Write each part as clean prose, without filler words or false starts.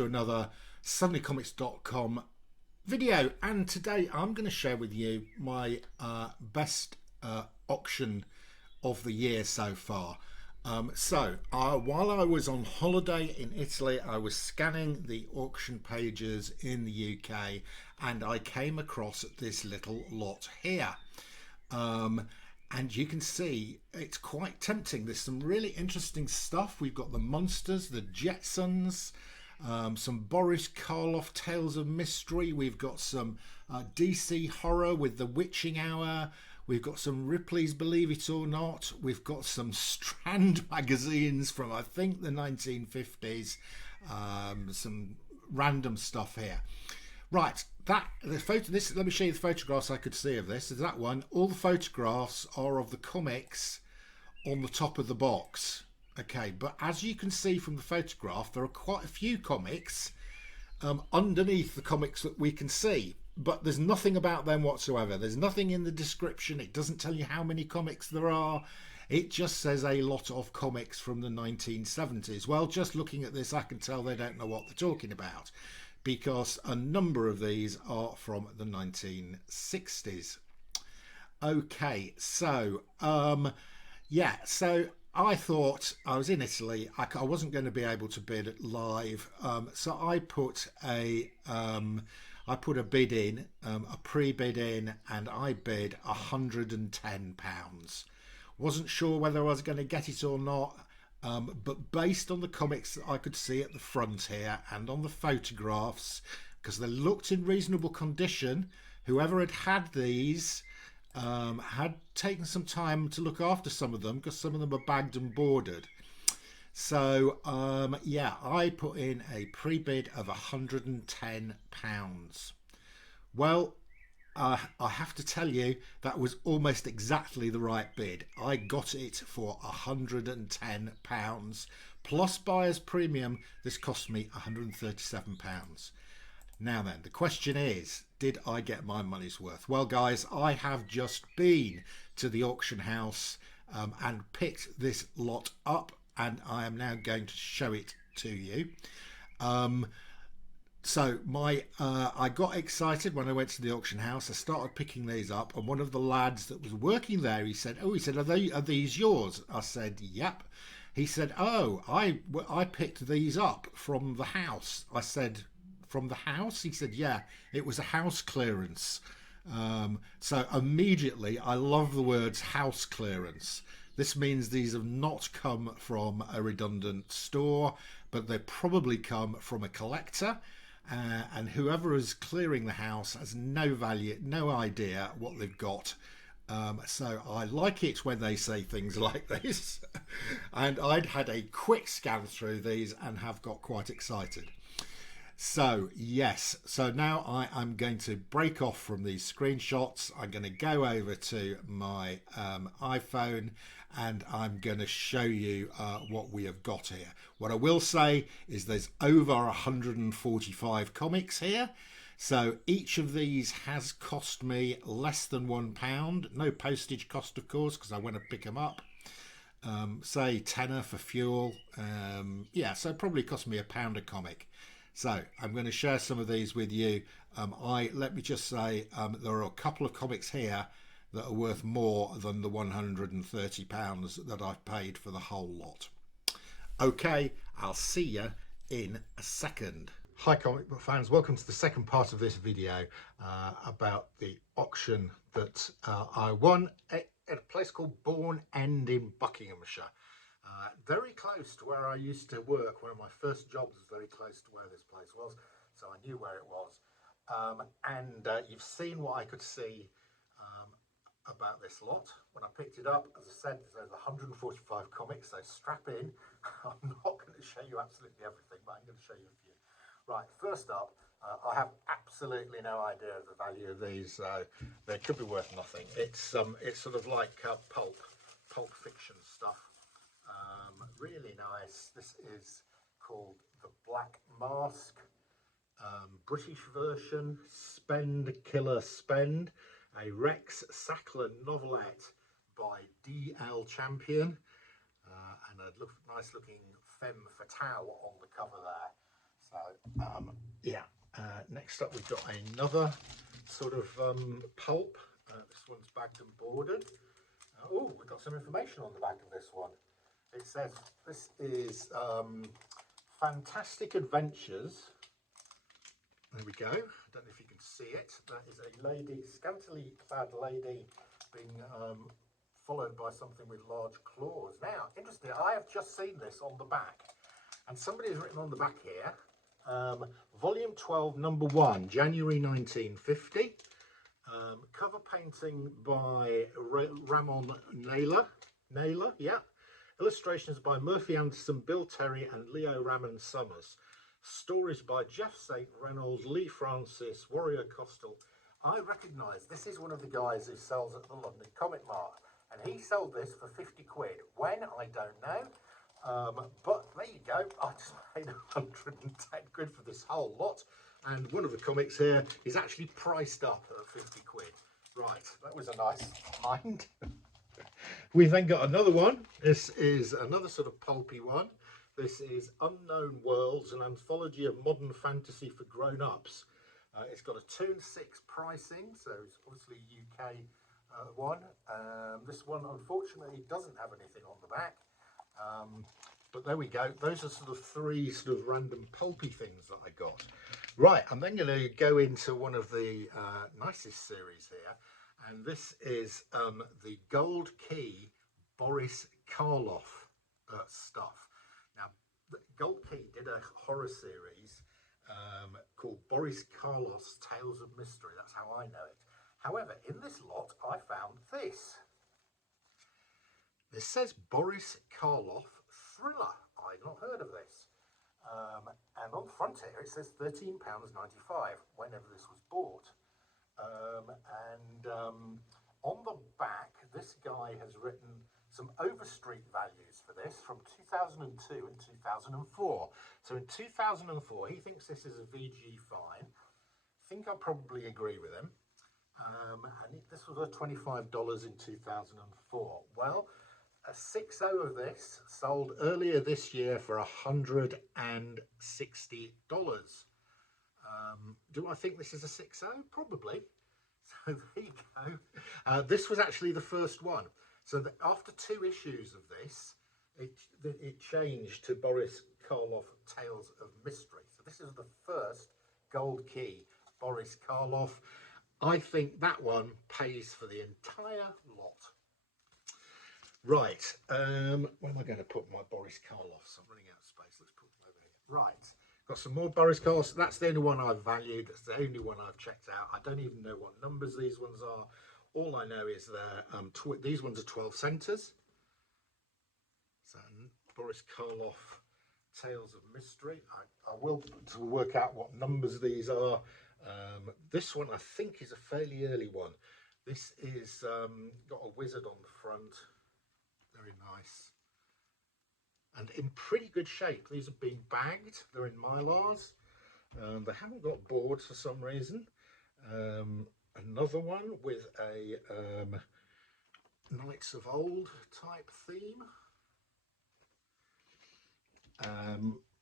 to another suddenlycomics.com video, and today I'm going to share with you my best auction of the year so far. While I was on holiday in Italy, I was scanning the auction pages in the UK and I came across this little lot here. And you can see it's quite tempting. There's some really interesting stuff. We've got the Monsters, the Jetsons, some Boris Karloff Tales of Mystery. We've got some DC horror with the Witching Hour. We've got some Ripley's Believe It or Not. We've got some Strand magazines from I think the 1950s. Some random stuff here. Right, let me show you the photographs I could see of this. There's that one. All the photographs are of the comics on the top of the box. Okay, but as you can see from the photograph, there are quite a few comics underneath the comics that we can see, but there's nothing about them whatsoever. There's nothing in the description. It doesn't tell you how many comics there are. It just says a lot of comics from the 1970s. Well, just looking at this, I can tell they don't know what they're talking about, because a number of these are from the 1960s. Okay, so so I thought, I was in Italy, I wasn't going to be able to bid live, so I put a bid in, a pre-bid in, and I bid £110. Wasn't sure whether I was going to get it or not. But based on the comics that I could see at the front here and on the photographs, because they looked in reasonable condition, whoever had these had taken some time to look after some of them, because some of them are bagged and boarded. So I put in a pre-bid of £110. Well, I have to tell you, that was almost exactly the right bid. I got it for £110 plus buyer's premium. This cost me £137. Now then, the question is, did I get my money's worth? Well, guys, I have just been to the auction house and picked this lot up, and I am now going to show it to you. I got excited when I went to the auction house. I started picking these up, and one of the lads that was working there, he said, are these yours? I said, yep. He said, oh, I picked these up from the house. I said, from the house? He said, yeah, it was a house clearance. So immediately, I love the words house clearance. This means these have not come from a redundant store, but they probably come from a collector. And whoever is clearing the house has no idea what they've got. So I like it when they say things like this. And I'd had a quick scan through these and have got quite excited. So yes, so now I'm going to break off from these screenshots. I'm going to go over to my iPhone and I'm going to show you what we have got here. What I will say is there's over 145 comics here. So each of these has cost me less than £1. No postage cost, of course, because I went to pick them up. Say tenner for fuel. So it probably cost me £1 a comic. So I'm going to share some of these with you. Let me just say there are a couple of comics here that are worth more than the £130 that I've paid for the whole lot. Okay, I'll see you in a second. Hi comic book fans, welcome to the second part of this video about the auction that I won at a place called Bourne End in Buckinghamshire. Very close to where I used to work. One of my first jobs was very close to where this place was, so I knew where it was. You've seen what I could see about this lot when I picked it up. As I said, there's 145 comics, so strap in. I'm not going to show you absolutely everything, but I'm going to show you a few. Right, first up, I have absolutely no idea of the value of these. They could be worth nothing. It's sort of like pulp fiction stuff. Really nice. This is called The Black Mask, British version, Spend Killer Spend, a Rex Sackler novelette by D.L. Champion, and a nice looking femme fatale on the cover there. So yeah, next up we've got another sort of pulp. This one's bagged and boarded. Oh, we've got some information on the back of this one. It says this is Fantastic Adventures. There we go. I don't know if you can see it. That is a lady, scantily clad lady, being followed by something with large claws. Now, interesting, I have just seen this on the back, and somebody has written on the back here, Volume 12, Number 1, January 1950. Cover painting by Ramon Naylor, yeah. Illustrations by Murphy Anderson, Bill Terry, and Leo Ramon Summers. Stories by Jeff St. Reynolds, Lee Francis, Warrior Costal. I recognise this is one of the guys who sells at the London Comic Mart, and he sold this for 50 quid. When, I don't know, but there you go. I just paid 110 quid for this whole lot, and one of the comics here is actually priced up at 50 quid. Right, that was a nice find. We've then got another one. This is another sort of pulpy one. This is Unknown Worlds, an anthology of modern fantasy for grown-ups. It's got a 2 and 6 pricing, so it's obviously UK one. This one, unfortunately, doesn't have anything on the back. But there we go. Those are sort of 3 sort of random pulpy things that I got. Right, I'm then going to go into one of the nicest series here. And this is the Gold Key Boris Karloff stuff. Now, Gold Key did a horror series called Boris Karloff's Tales of Mystery. That's how I know it. However, in this lot, I found this. This says Boris Karloff Thriller. I'd not heard of this. And on the front here, it says £13.95 whenever this was bought. On the back, this guy has written some Overstreet values for this from 2002 and 2004. So in 2004, he thinks this is a VG fine. I think I probably agree with him. And this was $25 in 2004. Well, a 6.0 of this sold earlier this year for $160. Do I think this is a 6.0? Probably. So there you go. This was actually the first one. So after 2 issues of this, it changed to Boris Karloff Tales of Mystery. So this is the first Gold Key Boris Karloff. I think that one pays for the entire lot. Right, where am I going to put my Boris Karloffs? I'm running out of space. Let's put them over here. Right, got some more Boris Karloffs. That's the only one I've valued. That's the only one I've checked out. I don't even know what numbers these ones are. All I know is these ones are 12 centres. So Boris Karloff Tales of Mystery. I will work out what numbers these are. This one I think is a fairly early one. This is got a wizard on the front. Very nice. And in pretty good shape. These have been bagged. They're in Mylars. They haven't got boards for some reason. Another one with a Knights of Old type theme.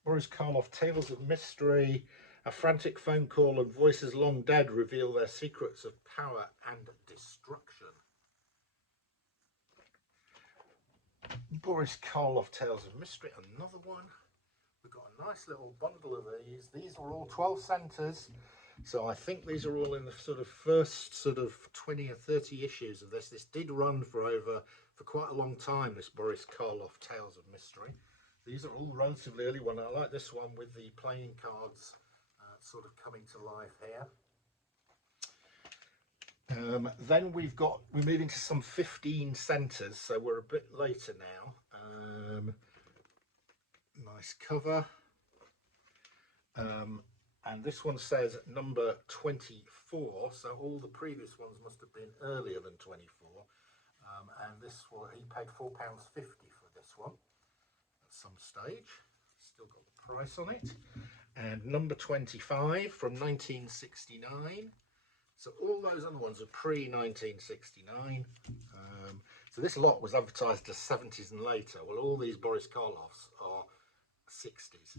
Boris Karloff Tales of Mystery. A frantic phone call and voices long dead reveal their secrets of power and destruction. Boris Karloff Tales of Mystery, another one. We've got a nice little bundle of these. These are all 12 centres. So I think these are all in the sort of first sort of 20 or 30 issues of this. This did run for quite a long time, this Boris Karloff Tales of Mystery. These are all relatively early ones. I like this one with the playing cards sort of coming to life here. Then we're moving to some 15 centres, so we're a bit later now. Nice cover. And this one says number 24, so all the previous ones must have been earlier than 24. And this one, he paid £4.50 for this one at some stage. Still got the price on it. And number 25 from 1969. So all those other ones are pre-1969. So this lot was advertised as 70s and later. Well, all these Boris Karloffs are 60s.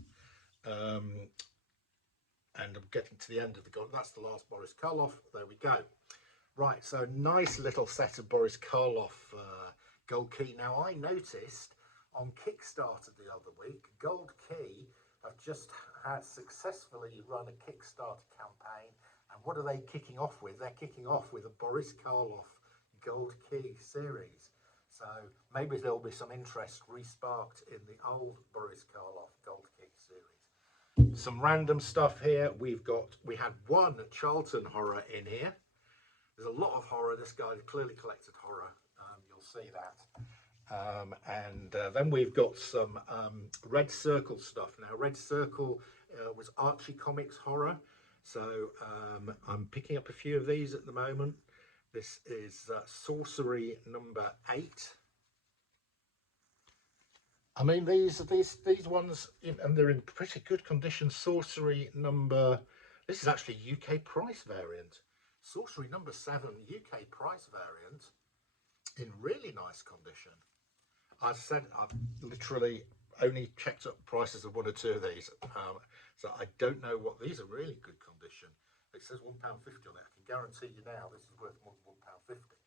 And I'm getting to the end of the gold. That's the last Boris Karloff. There we go. Right, so nice little set of Boris Karloff gold key. Now I noticed on Kickstarter the other week, Gold Key have just had successfully run a Kickstarter campaign. And what are they kicking off with? They're kicking off with a Boris Karloff Gold Key series. So maybe there'll be some interest resparked in the old Boris Karloff Gold Key series. Some random stuff here. We had one Charlton horror in here. There's a lot of horror. This guy clearly collected horror. You'll see that. And then we've got some Red Circle stuff. Now, Red Circle was Archie Comics horror. So I'm picking up a few of these at the moment. This is Sorcery number 8. I mean, these ones, and they're in pretty good condition. Sorcery number, this is actually UK price variant. Sorcery number 7 UK price variant in really nice condition. I said I've literally only checked up prices of one or two of these, so I don't know what these are. Really good condition. It says £1.50 on it. I can guarantee you now this is worth more than £1.50.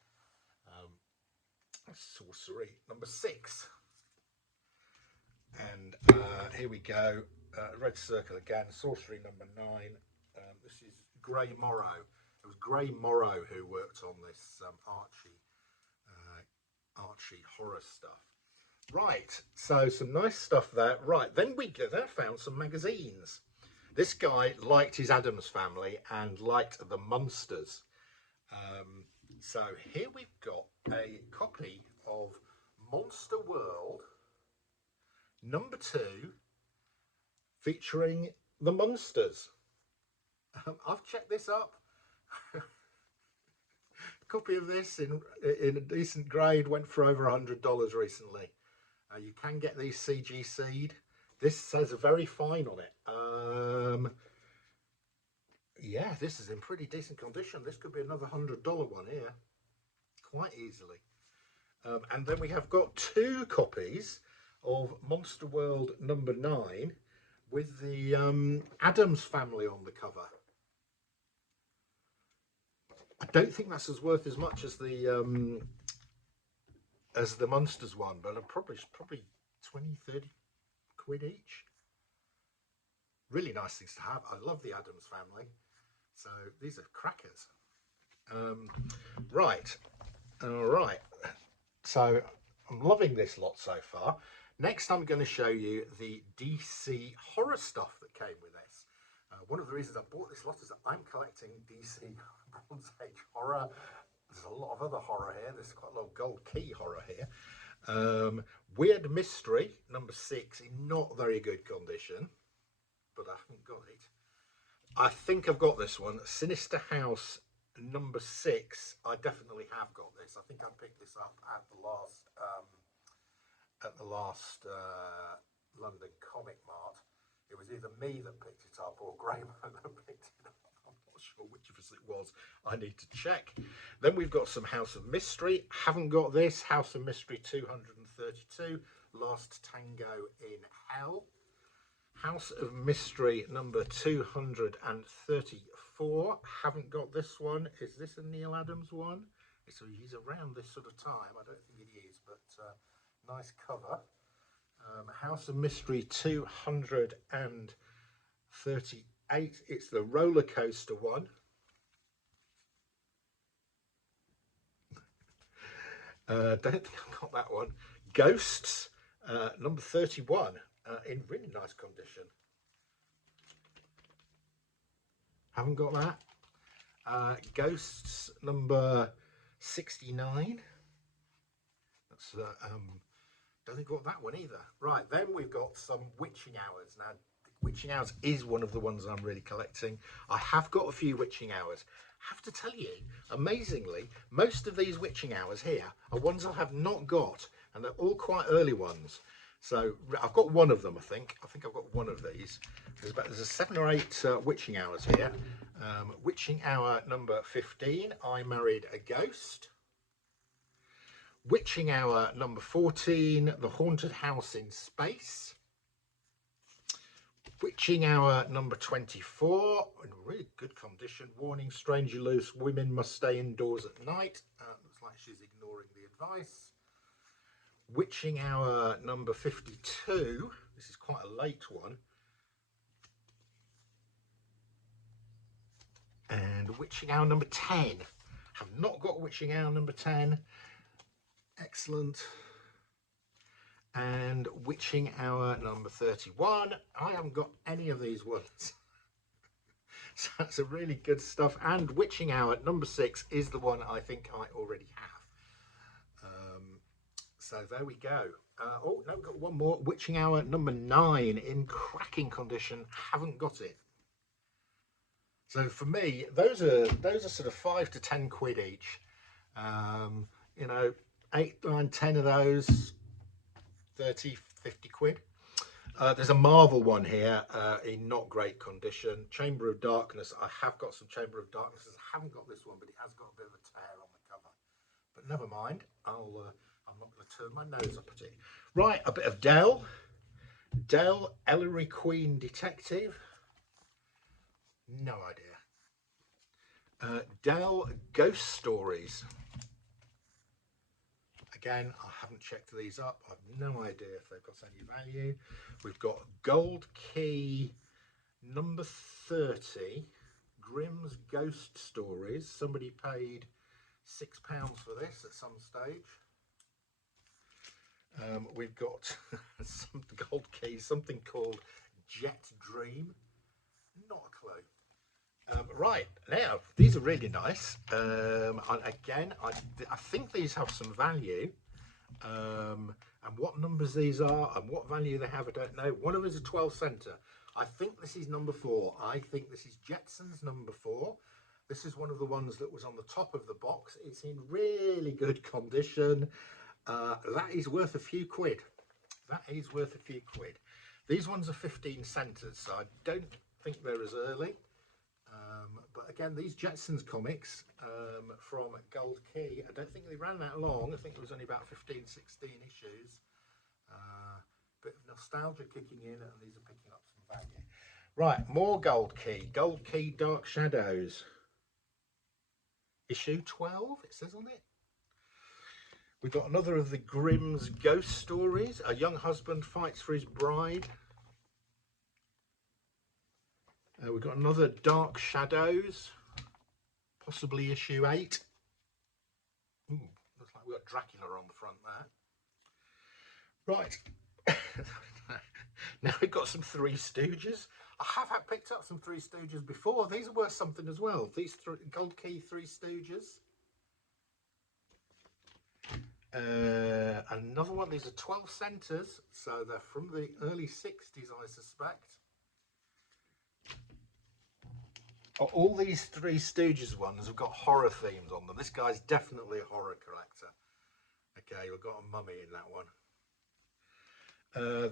Sorcery number 6. And here we go, Red Circle again, Sorcery number 9. This is Gray Morrow. It was Gray Morrow who worked on this Archie horror stuff. Right, so some nice stuff there. Right, then we found some magazines. This guy liked his Addams Family and liked the Munsters. So here we've got a copy of Monster World number 2 featuring the Munsters. I've checked this up. A copy of this in a decent grade went for over $100 recently. You can get these CGC'd. This says very fine on it. Yeah, this is in pretty decent condition. This could be another $100 one here, quite easily. And then we have got 2 copies of Monster World number 9 with the Addams Family on the cover. I don't think that's as worth as much as the Munsters one, but probably 20, 30 quid each. Really nice things to have. I love the Addams Family, so these are crackers. Right, all right. So I'm loving this lot so far. Next, I'm going to show you the DC horror stuff that came with this. One of the reasons I bought this lot is that I'm collecting DC Bronze Age horror. There's a lot of other horror here. There's quite a lot of gold key horror here. Weird Mystery number 6 in not very good condition, but I haven't got it. I think I've got this one. Sinister House number 6. I definitely have got this. I think I picked this up at the last London Comic Mart. It was either me that picked it up or Graham that picked it up. I'm not sure which of us it was. I need to check. Then we've got some House of Mystery. Haven't got this. House of Mystery 232. Last Tango in Hell. House of Mystery number 234. Haven't got this one. Is this a Neil Adams one? So he's around this sort of time. I don't think it is, but nice cover. House of Mystery 238. It's the roller coaster one. Don't think I've got that one. Ghosts number 31 in really nice condition. Haven't got that. Ghosts number 69. That's don't think I've got that one either. Right, then we've got some Witching Hours. Now, Witching Hours is one of the ones I'm really collecting. I have got a few Witching Hours. I have to tell you, amazingly, most of these Witching Hours here are ones I have not got, and they're all quite early ones. So I've got one of them, I think. I've got one of these. There's a 7 or 8 Witching Hours here. Witching Hour number 15, I Married a Ghost. Witching Hour number 14, The Haunted House in Space. Witching Hour number 24, in really good condition. Warning, stranger loose, women must stay indoors at night. Looks like she's ignoring the advice. Witching Hour number 52, this is quite a late one. And Witching Hour number 10. Have not got Witching Hour number 10. Excellent. And Witching Hour number 31. I haven't got any of these ones. So that's a really good stuff. And Witching Hour number 6 is the one I think I already have. So there we go. Oh, no, we've got one more. Witching Hour number 9 in cracking condition. Haven't got it. So for me, those are sort of 5 to 10 quid each. You know, 8, 9, 10 of those, 30, 50 quid. There's a Marvel one here in not great condition. Chamber of Darkness. I have got some Chamber of Darkness. I haven't got this one, but it has got a bit of a tear on the cover. But never mind. I'm not going to turn my nose up at it. Right, a bit of Dell. Dell Ellery Queen Detective. No idea. Dell Ghost Stories. Again, I haven't checked these up. I've no idea if they've got any value. We've got Gold Key number 30, Grimm's Ghost Stories. Somebody paid £6 for this at some stage. We've got some Gold Key, something called Jet Dream. Not a clue. Right, now, these are really nice. And again, I think these have some value. And what numbers these are and what value they have, I don't know. One of them is a 12 centre. I think this is number 4. I think this is Jetson's number 4. This is one of the ones that was on the top of the box. It's in really good condition. That is worth a few quid. That is worth a few quid. These ones are 15 centres, so I don't think they're as early. But again, these Jetsons comics from Gold Key, I don't think they ran that long. I think it was only about 15, 16 issues. Bit of nostalgia kicking in, and these are picking up some value. Right, more Gold Key. Gold Key Dark Shadows. Issue 12, it says on it. We've got another of the Grimm's Ghost Stories. A young husband fights for his bride. We've got another Dark Shadows, possibly issue 8. Ooh, looks like we've got Dracula on the front there. Right. Now we've got some Three Stooges. I have picked up some Three Stooges before. These are worth something as well. These Gold Key Three Stooges. Another one. These are 12 centres, so they're from the early 60s, I suspect. All these Three Stooges ones have got horror themes on them. This guy's definitely a horror collector. Okay, we've got a mummy in that one.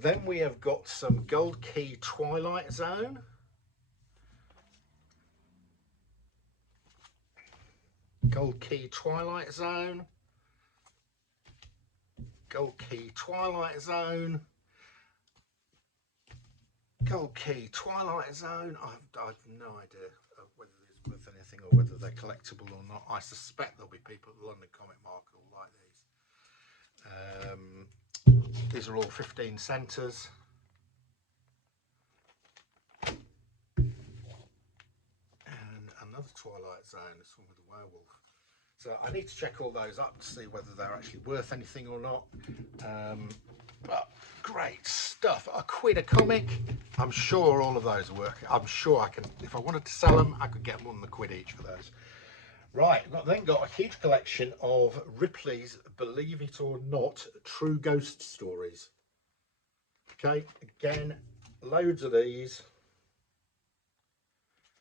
Then we have got some Gold Key Twilight Zone. Gold Key Twilight Zone. Gold Key Twilight Zone. Gold Key Twilight Zone. I've no idea whether it's worth anything or whether they're collectible or not. I suspect there'll be people at the London Comic Market who like these. These are all 15 centres. And another Twilight Zone, this one with the werewolf. So I need to check all those up to see whether they're actually worth anything or not. But great stuff. A quid a comic. I'm sure all of those work. I'm sure I can, if I wanted to sell them, I could get more than a quid each for those. Right, I've then got a huge collection of Ripley's Believe It or Not True Ghost Stories. Okay, again, loads of these.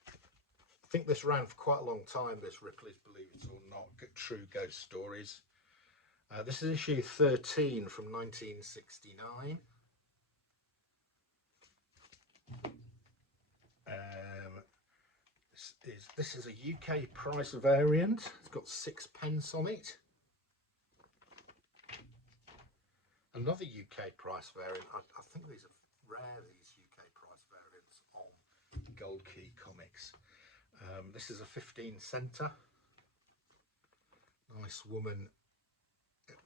I think this ran for quite a long time, this Ripley's Believe It or Not True Ghost Stories. This is issue 13 from 1969. This is a UK price variant. It's got 6p on it. Another UK price variant. I think these are rare, these UK price variants. Gold Key comics. This is a 15 center. Nice woman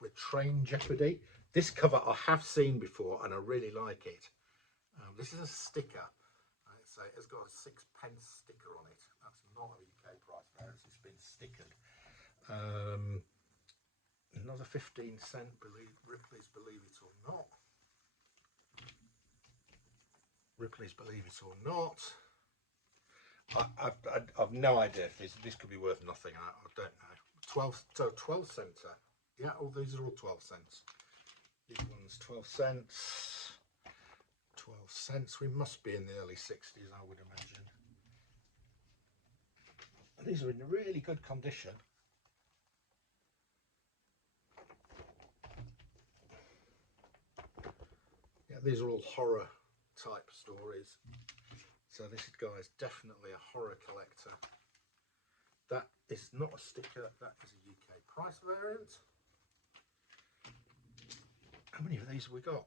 with Train Jeopardy. This cover I have seen before and I really like it. This is a sticker. It's got a 6p sticker on it. That's not a UK price variance, it's been stickered. Another 15 cent, Ripley's Believe It or Not. Ripley's Believe It or Not. I've no idea if this could be worth nothing. I don't know. 12 center. Yeah, these are all 12 cents. These ones 12 cents. 12 cents. We must be in the early 60s, I would imagine. And these are in really good condition. Yeah, these are all horror type stories. So this guy is definitely a horror collector. That is not a sticker, that is a UK price variant. How many of these have we got?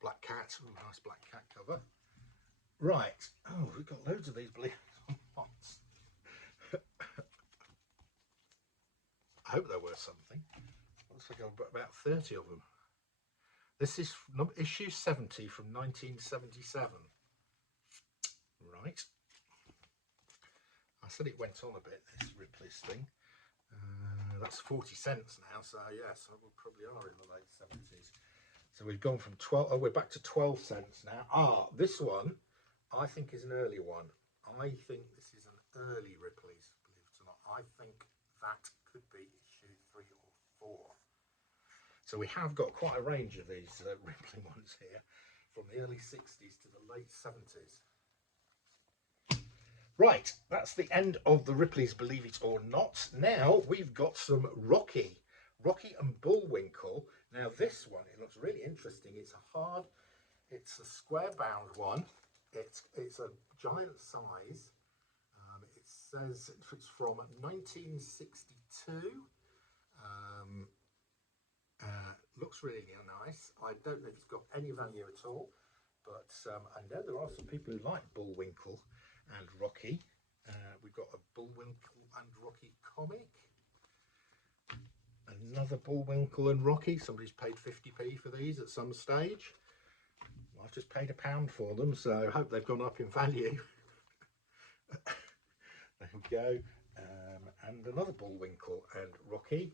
Black Cat, ooh, nice Black Cat cover. Right, oh, we've got loads of these, believe it or not. I hope they're worth something. Looks like I've got about 30 of them. This is issue 70 from 1977. Right. I said it went on a bit, this Ripley's thing. That's 40 cents now, so yes, we probably are in the late 70s. So we've gone from 12, oh, we're back to 12 cents now. Ah, this one, I think is an early one. I think this is an early Ripley's, believe it or not. I think that could be issue 3 or 4. So we have got quite a range of these Ripley ones here, from the early 60s to the late 70s. Right, that's the end of the Ripley's Believe It or Not. Now we've got some Rocky and Bullwinkle. Now this one, it looks really interesting. It's a square bound one. It's a giant size. It says it's from 1962. Looks really nice. I don't know if it's got any value at all, but I know there are some people who like Bullwinkle and Rocky. We've got a Bullwinkle and Rocky comic. Another Bullwinkle and Rocky. Somebody's paid 50p for these at some stage. I've just paid £1 for them, so I hope they've gone up in value. There we go. And another Bullwinkle and Rocky.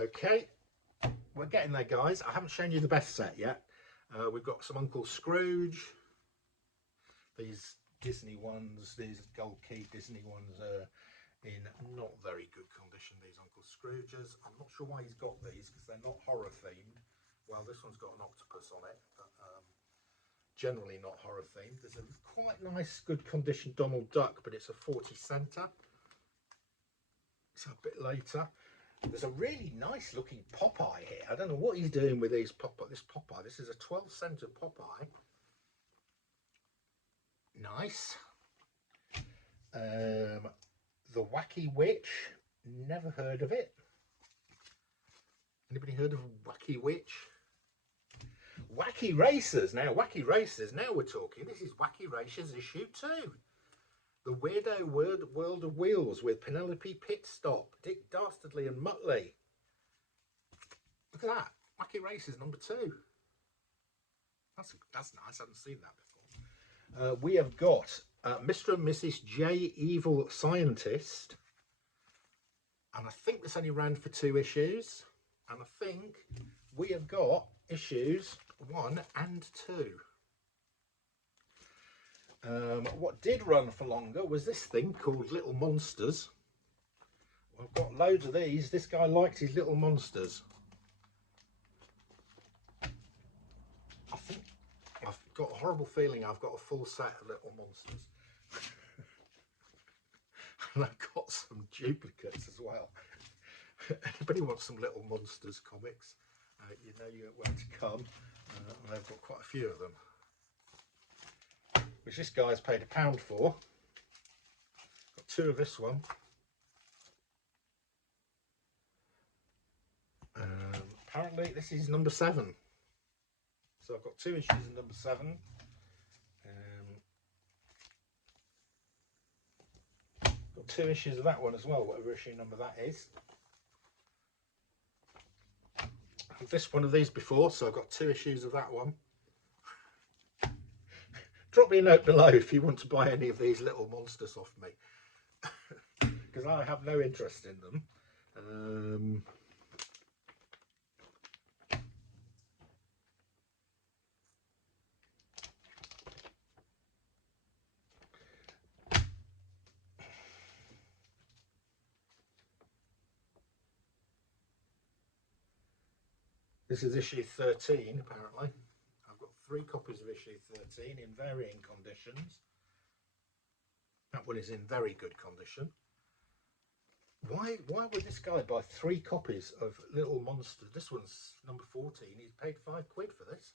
Okay, we're getting there, guys. I haven't shown you the best set yet. We've got some Uncle Scrooge. These Disney ones, these Gold Key Disney ones are in not very good condition, these Uncle Scrooges. I'm not sure why he's got these, because they're not horror themed. Well, this one's got an octopus on it, but generally not horror themed. There's a quite nice, good condition Donald Duck, but it's a 40 center. It's a bit later. There's a really nice looking Popeye here. I don't know what he's doing with these Popeye. This is a 12 center Popeye. Nice. The Wacky Witch. Never heard of it. Anybody heard of Wacky Witch? Wacky Racers. Now Wacky Racers. Now we're talking. This is Wacky Racers issue 2. The Weirdo World of Wheels with Penelope Pitstop, Dick Dastardly and Muttley. Look at that. Wacky Racers number 2. That's nice. I haven't seen that before. We have got Mr. and Mrs. J. Evil Scientist. And I think this only ran for 2 issues. And I think we have got issues 1 and 2. What did run for longer was this thing called Little Monsters. I've got loads of these. This guy liked his Little Monsters. I think I've got a horrible feeling I've got a full set of Little Monsters. And I've got some duplicates as well. Anybody wants some Little Monsters comics, you know where to come. And I've got quite a few of them, which this guy's paid £1 for. Got 2 of this one. Apparently this is number 7. So I've got 2 issues of number 7. Got 2 issues of that one as well, whatever issue number that is. I've this one of these before, so I've got 2 issues of that one. Drop me a note below if you want to buy any of these little monsters off me, because I have no interest in them. This is issue 13, apparently. I've got 3 copies of issue 13 in varying conditions. That one is in very good condition. Why would this guy buy 3 copies of Little Monster? This one's number 14. He's paid £5 for this.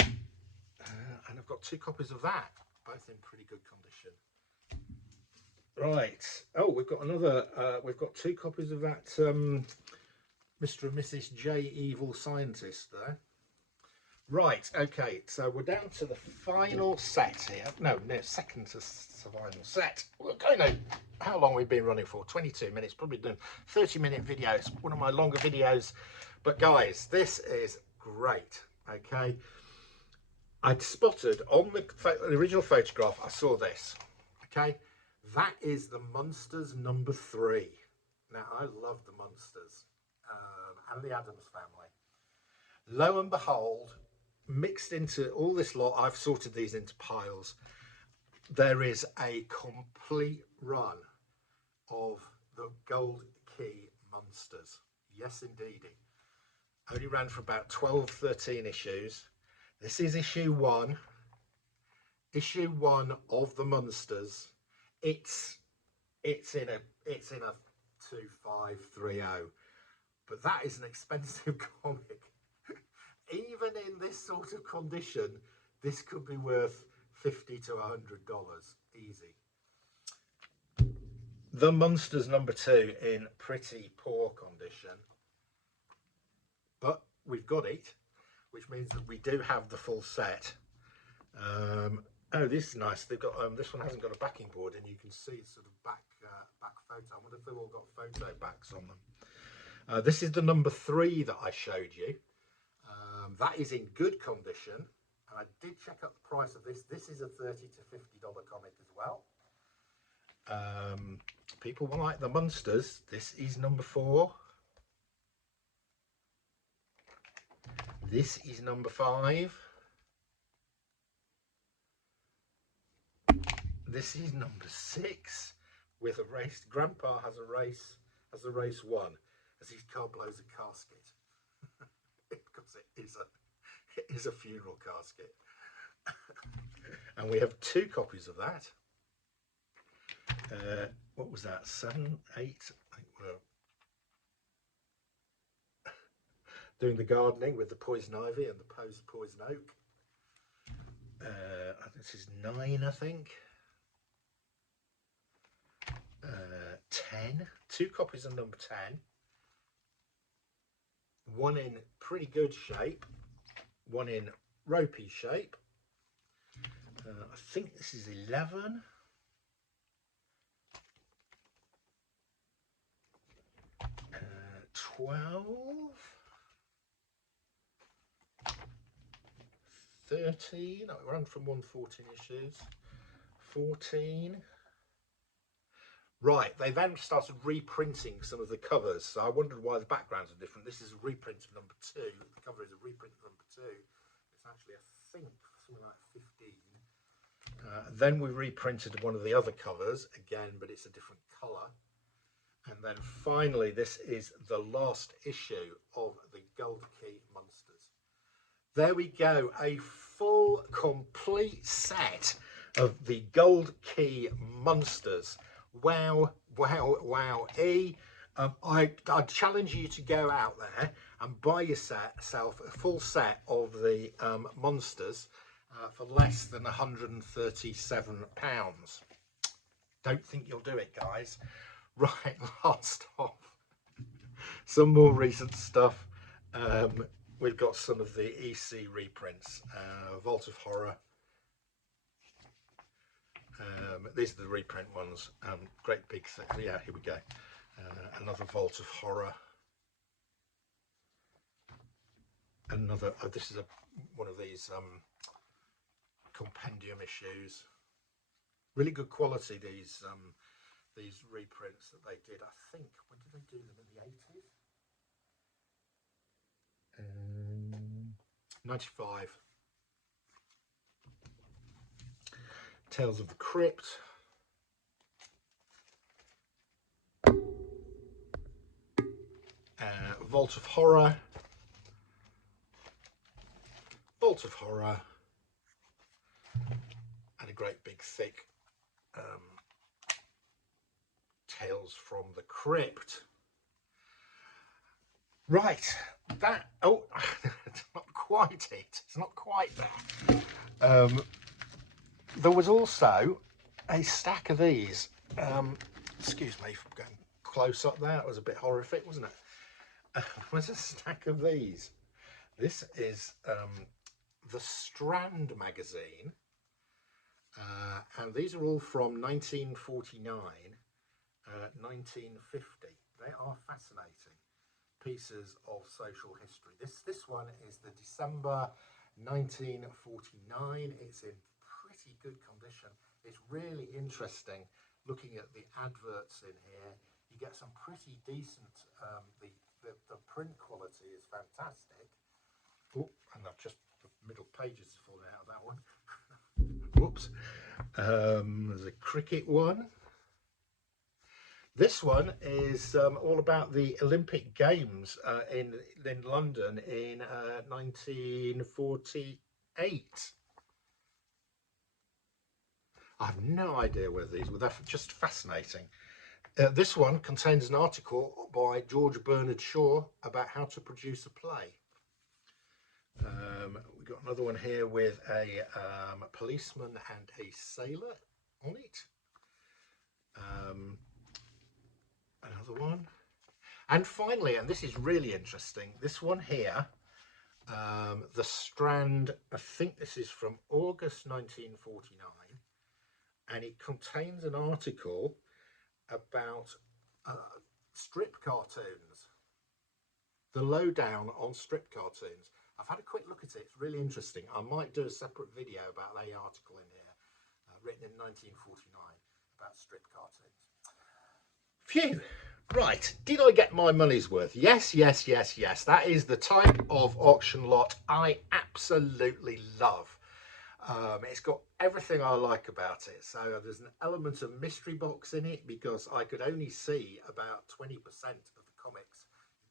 And I've got 2 copies of that, both in pretty good condition. Right. Oh, we've got another. We've got 2 copies of that Mr. and Mrs. J Evil Scientist there. Right. Okay. So we're down to the final set here. No, second to final set. We're going to. How long we've been running for? 22 minutes. Probably doing 30-minute videos. One of my longer videos. But guys, this is great. Okay. I'd spotted on the original photograph. I saw this. Okay. That is the Munsters number 3. Now, I love the Munsters and the Addams Family. Lo and behold, mixed into all this lot, I've sorted these into piles. There is a complete run of the Gold Key Munsters. Yes, indeedy. Only ran for about 12, 13 issues. This is issue 1. Issue 1 of the Munsters. It's in a 2530, but that is an expensive comic. Even in this sort of condition, this could be worth $50 to $100 easy. The Munsters number 2 in pretty poor condition, but we've got it, which means that we do have the full set. Oh, this is nice. They've got this one hasn't got a backing board, and you can see sort of back photo. I wonder if they've all got photo backs on them. This is the number 3 that I showed you. That is in good condition, and I did check up the price of this. This is a $30 to $50 comic as well. People will like the Munsters. This is number 4. This is number 5. This is number 6 with a race. Grandpa has a race won as his car blows a casket because it is a funeral casket. And we have 2 copies of that. What was that? 7, 8? I think we're doing the gardening with the poison ivy and the poison oak. This is 9, I think. 10. 2 copies of number 10. One in pretty good shape, one in ropey shape. I think this is 11. 12. 13. I ran from 114 issues. 14. Right, they then started reprinting some of the covers, so I wondered why the backgrounds are different. This is a reprint of number 2. The cover is a reprint of number 2. It's actually, I think, something like 15. Then we reprinted one of the other covers again, but it's a different colour. And then finally, this is the last issue of the Gold Key Munsters. There we go, a full, complete set of the Gold Key Munsters. Wow, wow, wow. I'd challenge you to go out there and buy yourself a full set of the Monsters for less than £137. Don't think you'll do it, guys. Right, last off. Some more recent stuff. we've got some of the EC reprints. Vault of Horror. These are the reprint ones. Great big thing. Yeah, here we go. Another Vault of Horror. Another. Oh, this is one of these compendium issues. Really good quality. These reprints that they did. I think, when did they do them? In the 80s? 95. Tales of the Crypt. Vault of Horror. Vault of Horror. And a great big thick Tales from the Crypt. Right, that, oh, it's not quite it. It's not quite that. There was also a stack of these. Excuse me for going close up there. That was a bit horrific, wasn't it? There was a stack of these. This is the Strand magazine. And these are all from 1949, 1950. They are fascinating pieces of social history. This one is the December 1949. It's in pretty good condition. It's really interesting looking at the adverts in here. You get some pretty decent, the print quality is fantastic. Oh, and I've just, the middle pages have fallen out of that one. Whoops. There's a cricket one. This one is all about the Olympic Games in London in 1948. I have no idea where these were. They're just fascinating. This one contains an article by George Bernard Shaw about how to produce a play. We've got another one here with a policeman and a sailor on it. Another one. And finally, and this is really interesting, this one here, the Strand, I think this is from August 1949, and it contains an article about strip cartoons, the lowdown on strip cartoons. I've had a quick look at it. It's really interesting. I might do a separate video about the article in here, written in 1949, about strip cartoons. Phew. Right, did I get my money's worth? Yes, yes, yes, yes. That is the type of auction lot I absolutely love. It's got everything I like about it. So there's an element of mystery box in it because I could only see about 20% of the comics,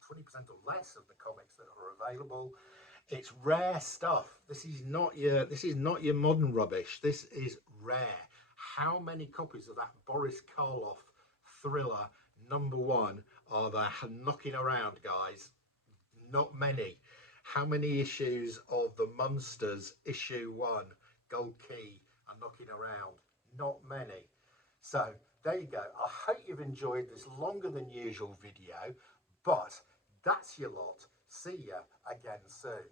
20% or less of the comics that are available. It's rare stuff. This is not your modern rubbish. This is rare. How many copies of that Boris Karloff thriller #1 are there knocking around, guys? Not many. How many issues of the Munsters #1 Gold Key are knocking around? Not many. So there you go. I hope you've enjoyed this longer than usual video, but that's your lot. See ya again soon.